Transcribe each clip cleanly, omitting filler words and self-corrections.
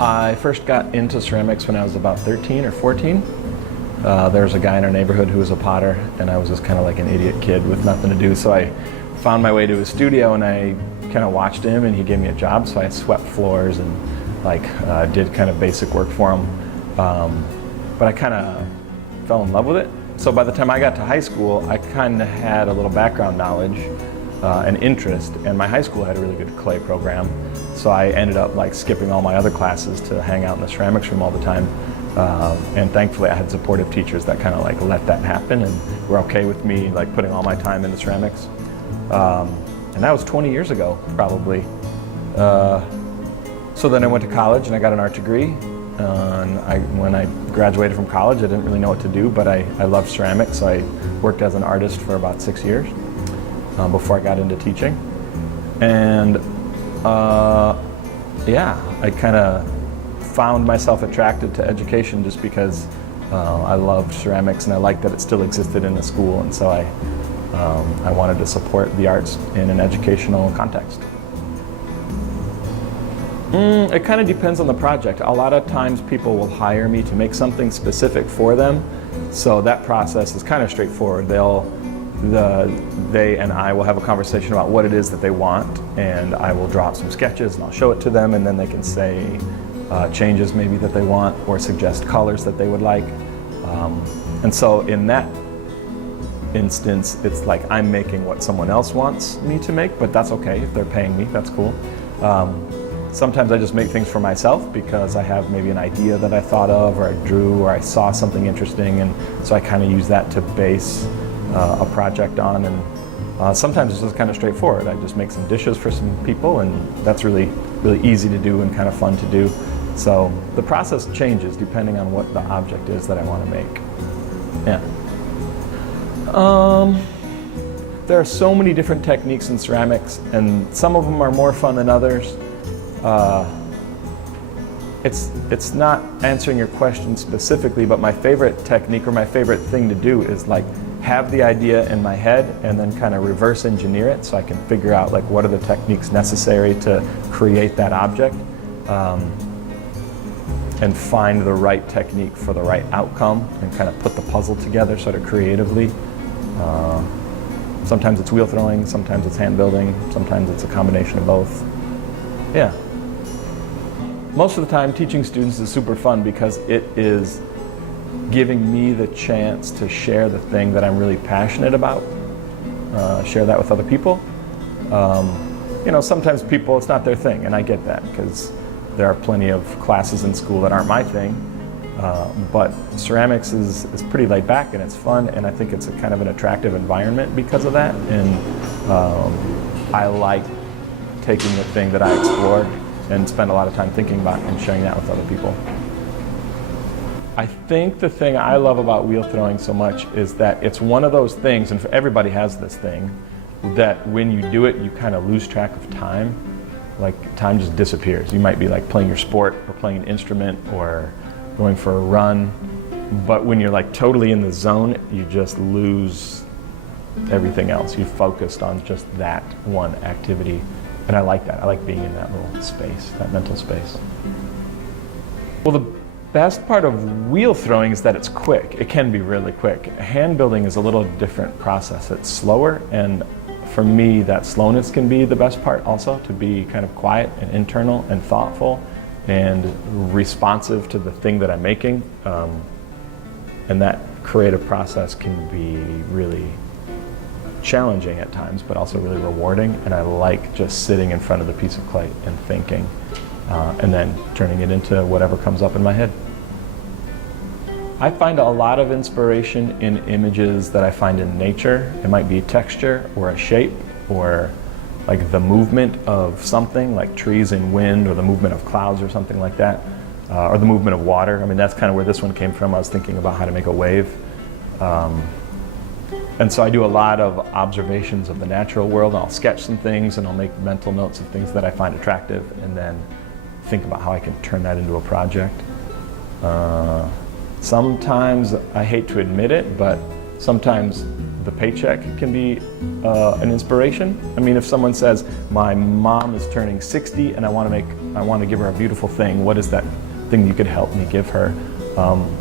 I first got into ceramics when I was about 13 or 14. There was a guy in our neighborhood who was a potter, and I was just kind of like an idiot kid with nothing to do. So I found my way to his studio, and I kind of watched him, and he gave me a job. So I swept floors and did kind of basic work for him. But I kind of fell in love with it. So by the time I got to high school, I kind of had a little background knowledge and interest, and my high school had a really good clay program. So I ended up like skipping all my other classes to hang out in the ceramics room all the time. And thankfully I had supportive teachers that kind of like let that happen and were okay with me like putting all my time into ceramics. And that was 20 years ago, probably. So then I went to college and I got an art degree. When I graduated from college, I didn't really know what to do, but I loved ceramics, so I worked as an artist for about 6 years before I got into teaching. And I kind of found myself attracted to education just because I loved ceramics and I liked that it still existed in the school, and so I wanted to support the arts in an educational context. It kind of depends on the project. A lot of times people will hire me to make something specific for them, so that process is kind of straightforward. They and I will have a conversation about what it is that they want, and I will draw up some sketches and I'll show it to them, and then they can say changes maybe that they want or suggest colors that they would like. And so in that instance, it's like I'm making what someone else wants me to make, but that's okay if they're paying me, that's cool. Sometimes I just make things for myself because I have maybe an idea that I thought of, or I drew, or I saw something interesting, and so I kind of use that to base a project on. And sometimes it's just kind of straightforward. I just make some dishes for some people, and that's really easy to do and kind of fun to do. So the process changes depending on what the object is that I want to make. Yeah. There are so many different techniques in ceramics, and some of them are more fun than others. It's not answering your question specifically, but my favorite technique or my favorite thing to do is like have the idea in my head and then kind of reverse engineer it so I can figure out like what are the techniques necessary to create that object, and find the right technique for the right outcome and kind of put the puzzle together sort of creatively. Sometimes it's wheel throwing, sometimes it's hand building, sometimes it's a combination of both. Yeah. Most of the time teaching students is super fun because it is giving me the chance to share the thing that I'm really passionate about, share that with other people. Sometimes people, it's not their thing, and I get that because there are plenty of classes in school that aren't my thing, but ceramics is pretty laid back and it's fun, and I think it's a kind of an attractive environment because of that, and I like taking the thing that I explore and spend a lot of time thinking about and sharing that with other people. I think the thing I love about wheel throwing so much is that it's one of those things, and everybody has this thing, that when you do it, you kind of lose track of time. Like time just disappears. You might be like playing your sport or playing an instrument or going for a run, but when you're like totally in the zone, you just lose everything else. You're focused on just that one activity. And I like that. I like being in that little space, that mental space. Well, the best part of wheel throwing is that it's quick. It can be really quick. Hand building is a little different process. It's slower, and for me, that slowness can be the best part also, to be kind of quiet and internal and thoughtful and responsive to the thing that I'm making. And that creative process can be really challenging at times, but also really rewarding, and I like just sitting in front of the piece of clay and thinking, and then turning it into whatever comes up in my head. I find a lot of inspiration in images that I find in nature. It might be texture or a shape or like the movement of something, like trees in wind, or the movement of clouds or something like that, or the movement of water. I mean, that's kind of where this one came from. I was thinking about how to make a wave. And so I do a lot of observations of the natural world, and I'll sketch some things and I'll make mental notes of things that I find attractive, and then think about how I can turn that into a project. Sometimes, I hate to admit it, but sometimes the paycheck can be an inspiration. I mean, if someone says, my mom is turning 60 and I want to give her a beautiful thing, what is that thing you could help me give her?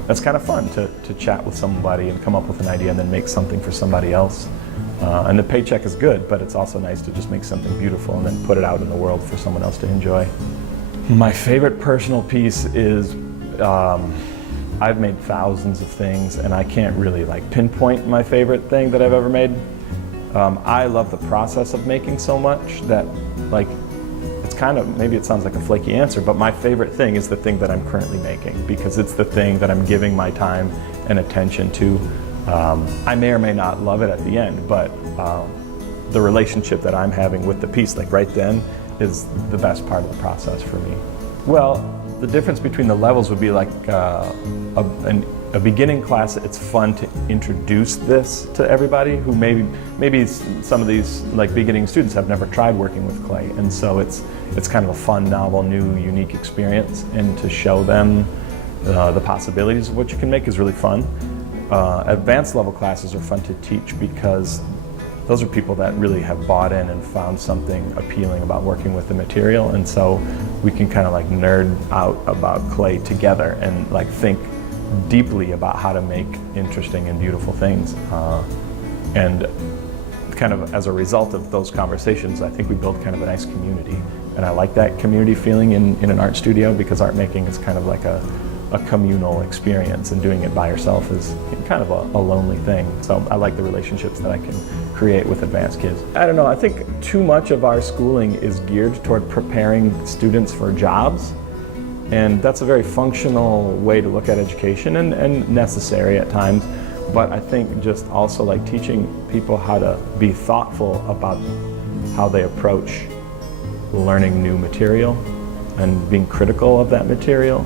That's kind of fun to chat with somebody and come up with an idea and then make something for somebody else. And the paycheck is good, but it's also nice to just make something beautiful and then put it out in the world for someone else to enjoy. My favorite personal piece is, I've made thousands of things and I can't really pinpoint my favorite thing that I've ever made. I love the process of making so much that it's kind of, maybe it sounds like a flaky answer, but my favorite thing is the thing that I'm currently making because it's the thing that I'm giving my time and attention to. I may or may not love it at the end, but the relationship that I'm having with the piece, right then, is the best part of the process for me. Well, the difference between the levels would be a beginning class. It's fun to introduce this to everybody who maybe some of these beginning students have never tried working with clay, and so it's kind of a fun, novel, new, unique experience, and to show them the possibilities of what you can make is really fun. Advanced level classes are fun to teach because those are people that really have bought in and found something appealing about working with the material, and so we can kind of nerd out about clay together and think deeply about how to make interesting and beautiful things. And kind of as a result of those conversations, I think we build kind of a nice community. And I like that community feeling in an art studio because art making is kind of like a communal experience, and doing it by yourself is kind of a lonely thing. So I like the relationships that I can create with advanced kids. I don't know, I think too much of our schooling is geared toward preparing students for jobs, and that's a very functional way to look at education and necessary at times. But I think just also teaching people how to be thoughtful about how they approach learning new material and being critical of that material,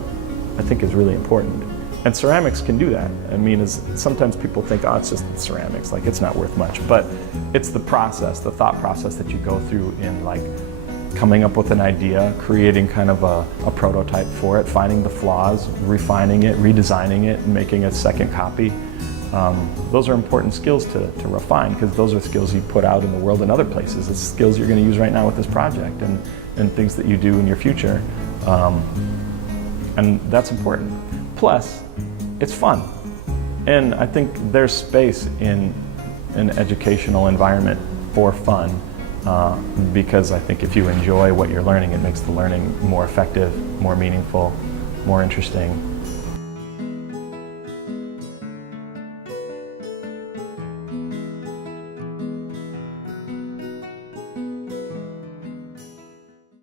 I think is really important. And ceramics can do that. I mean, sometimes people think, oh, it's just ceramics, it's not worth much. But it's the process, the thought process that you go through in coming up with an idea, creating kind of a prototype for it, finding the flaws, refining it, redesigning it, and making a second copy. Those are important skills to refine, because those are skills you put out in the world in other places. It's skills you're going to use right now with this project and things that you do in your future. And that's important. Plus, it's fun. And I think there's space in an educational environment for fun, because I think if you enjoy what you're learning, it makes the learning more effective, more meaningful, more interesting.